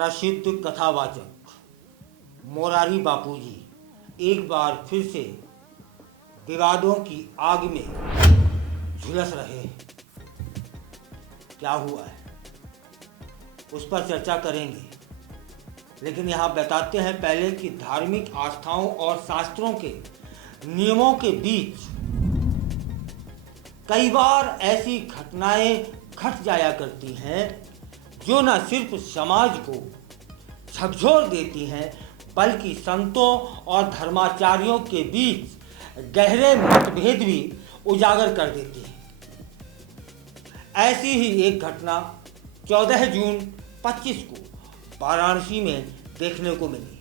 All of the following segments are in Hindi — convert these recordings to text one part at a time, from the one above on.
प्रसिद्ध कथावाचक मोरारी बापूजी एक बार फिर से विवादों की आग में झुलस रहे हैं। क्या हुआ है उस पर चर्चा करेंगे, लेकिन यहाँ बताते हैं पहले कि धार्मिक आस्थाओं और शास्त्रों के नियमों के बीच कई बार ऐसी घटनाएं घट जाया करती हैं जो न सिर्फ समाज को झकझोर देती हैं बल्कि संतों और धर्माचार्यों के बीच गहरे मतभेद भी उजागर कर देती हैं। ऐसी ही एक घटना 14 जून 25 को वाराणसी में देखने को मिली,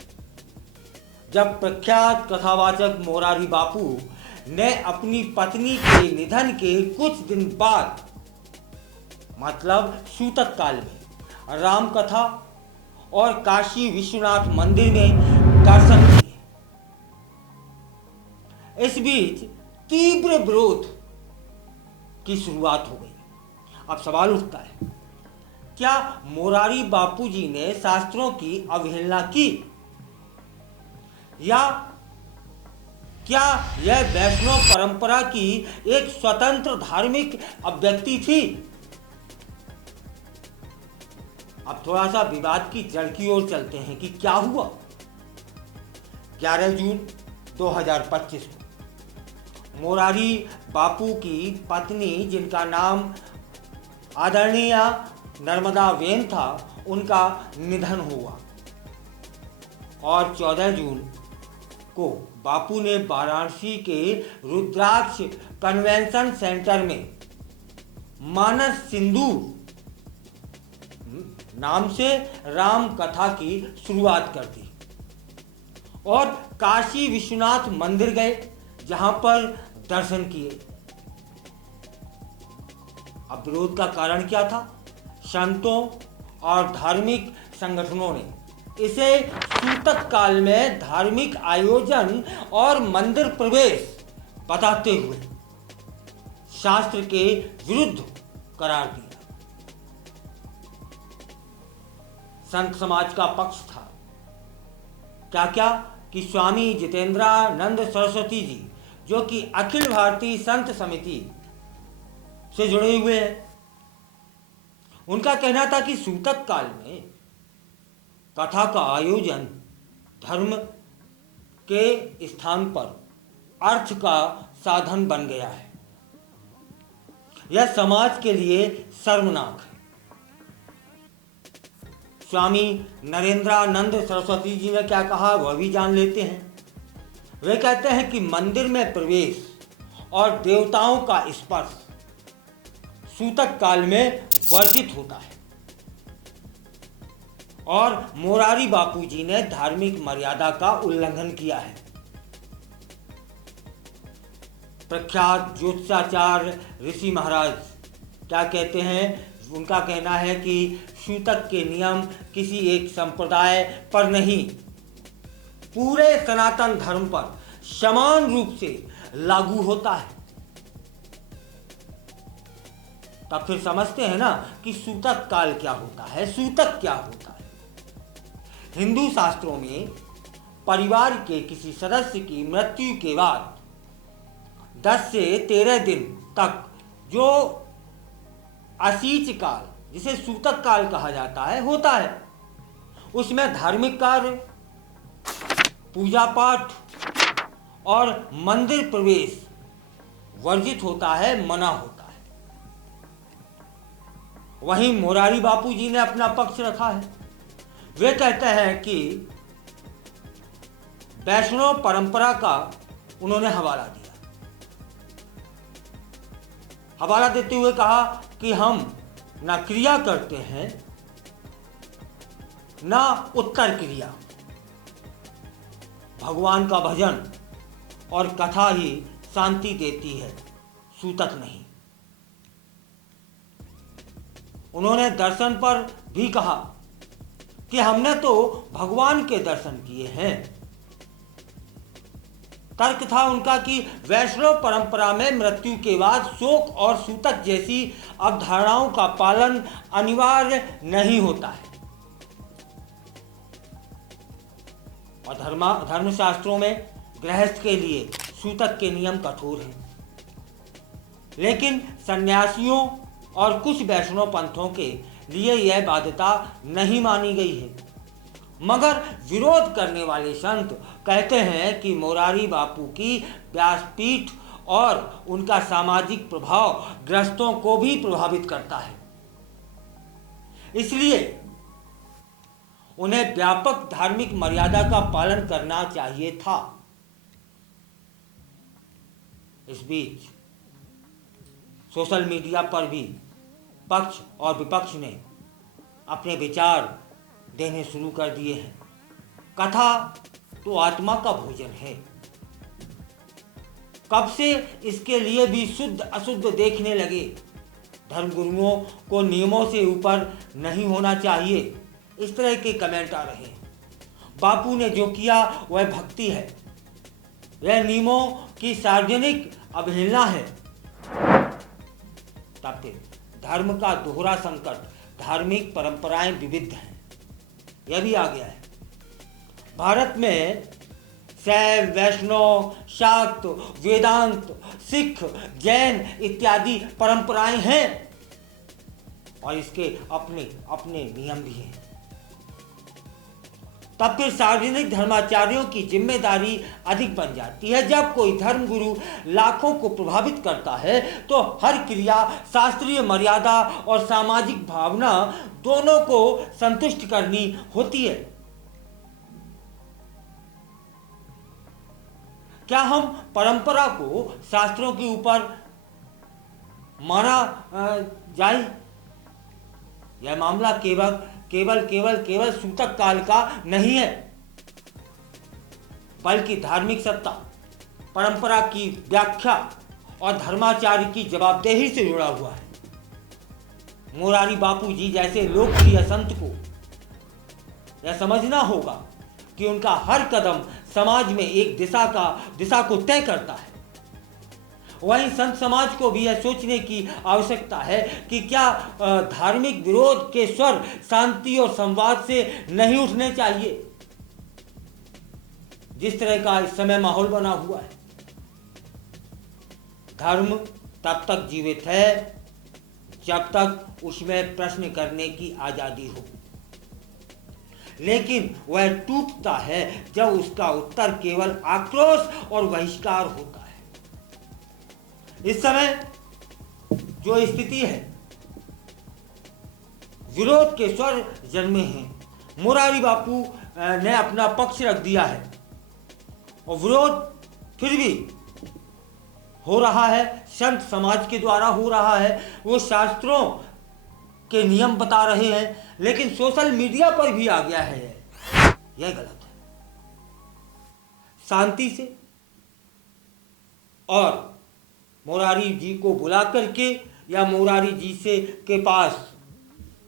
जब प्रख्यात कथावाचक मोरारी बापू ने अपनी पत्नी के निधन के कुछ दिन बाद, मतलब सूतक काल में, राम कथा और काशी विश्वनाथ मंदिर में दर्शन किए। इस बीच तीव्र विरोध की शुरुआत हो गई। अब सवाल उठता है, क्या मोरारी बापूजी ने शास्त्रों की अवहेलना की, या क्या यह वैष्णव परंपरा की एक स्वतंत्र धार्मिक अभिव्यक्ति थी? अब थोड़ा सा विवाद की जड़ की ओर चलते हैं कि क्या हुआ। 11 जून 2025 को मोरारी बापू की पत्नी, जिनका नाम आदरणीय नर्मदा वेन था, उनका निधन हुआ और 14 जून को बापू ने वाराणसी के रुद्राक्ष कन्वेंशन सेंटर में मानस सिंधु नाम से राम कथा की शुरुआत कर दी और काशी विश्वनाथ मंदिर गए, जहां पर दर्शन किए। अब विरोध का कारण क्या था? संतों और धार्मिक संगठनों ने इसे सूतक काल में धार्मिक आयोजन और मंदिर प्रवेश बताते हुए शास्त्र के विरुद्ध करार दिया। संत समाज का पक्ष था क्या क्या कि स्वामी जितेंद्रानंद सरस्वती जी, जो कि अखिल भारतीय संत समिति से जुड़े हुए हैं, उनका कहना था कि सूतक काल में कथा का आयोजन धर्म के स्थान पर अर्थ का साधन बन गया है। यह समाज के लिए शर्मनाक है। स्वामी नरेंद्रानंद सरस्वती जी ने क्या कहा वह भी जान लेते हैं। वे कहते हैं कि मंदिर में प्रवेश और देवताओं का स्पर्श सूतक काल में वर्जित होता है और मोरारी बापूजी ने धार्मिक मर्यादा का उल्लंघन किया है। प्रख्यात ज्योतिषाचार्य ऋषि महाराज क्या कहते हैं? उनका कहना है कि सूतक के नियम किसी एक संप्रदाय पर नहीं, पूरे सनातन धर्म पर समान रूप से लागू होता है। तब फिर समझते हैं ना कि सूतक काल क्या होता है, सूतक क्या होता है। हिंदू शास्त्रों में परिवार के किसी सदस्य की मृत्यु के बाद 10 से 13 दिन तक जो असीच काल, जिसे सूतक काल कहा जाता है, होता है। उसमें धार्मिक कार्य, पूजा पाठ और मंदिर प्रवेश वर्जित होता है, मना होता है। वहीं मोरारी बापूजी ने अपना पक्ष रखा है। वे कहते हैं कि वैष्णव परंपरा का उन्होंने हवाला दिया। हवाला देते हुए कहा कि हम ना क्रिया करते हैं ना उत्तर क्रिया। भगवान का भजन और कथा ही शांति देती है, सूतक नहीं। उन्होंने दर्शन पर भी कहा कि हमने तो भगवान के दर्शन किए हैं। तर्क था उनका कि वैष्णव परंपरा में मृत्यु के बाद शोक और सूतक जैसी अवधारणाओं का पालन अनिवार्य नहीं होता है। और धर्मशास्त्रों में गृहस्थ के लिए सूतक के नियम कठोर हैं, लेकिन सन्यासियों और कुछ वैष्णव पंथों के लिए यह बाध्यता नहीं मानी गई है। मगर विरोध करने वाले संत कहते हैं कि मोरारी बापू की व्यासपीठ और उनका सामाजिक प्रभाव गृहस्थों को भी प्रभावित करता है, इसलिए उन्हें व्यापक धार्मिक मर्यादा का पालन करना चाहिए था। इस बीच सोशल मीडिया पर भी पक्ष और विपक्ष ने अपने विचार देने शुरू कर दिए हैं। कथा तो आत्मा का भोजन है, कब से इसके लिए भी शुद्ध अशुद्ध देखने लगे। धर्मगुरुओं को नियमों से ऊपर नहीं होना चाहिए, इस तरह के कमेंट आ रहे हैं। बापू ने जो किया वह भक्ति है, यह नियमों की सार्वजनिक अवहेलना है। तब फिर धर्म का दोहरा संकट, धार्मिक परंपराएं विविध हैं, यह भी आ गया है। भारत में शैव, वैष्णव, शाक्त, वेदांत, सिख, जैन इत्यादि परंपराएं हैं और इसके अपने अपने नियम भी हैं। तब फिर सार्वजनिक धर्माचार्यों की जिम्मेदारी अधिक बन जाती है। जब कोई धर्मगुरु लाखों को प्रभावित करता है तो हर क्रिया शास्त्रीय मर्यादा और सामाजिक भावना दोनों को संतुष्ट करनी होती है। क्या हम परंपरा को शास्त्रों के ऊपर माना जाए? यह मामला केवल सूतक काल का नहीं है, बल्कि धार्मिक सत्ता, परंपरा की व्याख्या और धर्माचार्य की जवाबदेही से जुड़ा हुआ है। मोरारी बापू जी जैसे लोकप्रिय संत को यह समझना होगा कि उनका हर कदम समाज में एक दिशा को तय करता है। वहीं संत समाज को भी यह सोचने की आवश्यकता है कि क्या धार्मिक विरोध के स्वर शांति और संवाद से नहीं उठने चाहिए, जिस तरह का इस समय माहौल बना हुआ है। धर्म तब तक जीवित है जब तक उसमें प्रश्न करने की आजादी हो, लेकिन वह टूटता है जब उसका उत्तर केवल आक्रोश और बहिष्कार होता है। इस समय जो स्थिति है, विरोध के स्वर जन्मे हैं। मोरारी बापू ने अपना पक्ष रख दिया है और विरोध फिर भी हो रहा है, संत समाज के द्वारा हो रहा है। वो शास्त्रों के नियम बता रहे हैं, लेकिन सोशल मीडिया पर भी आ गया है, यह गलत है। शांति से और मोरारी जी को बुला करके या मोरारी जी से के पास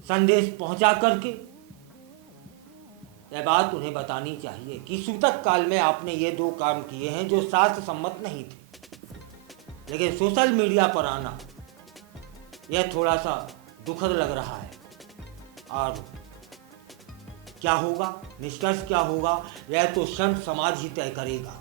संदेश पहुंचा करके यह बात उन्हें बतानी चाहिए कि सूतक काल में आपने ये दो काम किए हैं जो शास्त्र सम्मत नहीं थे, लेकिन सोशल मीडिया पर आना यह थोड़ा सा दुखद लग रहा है। और क्या होगा, निष्कर्ष क्या होगा, यह तो संत समाज ही तय करेगा।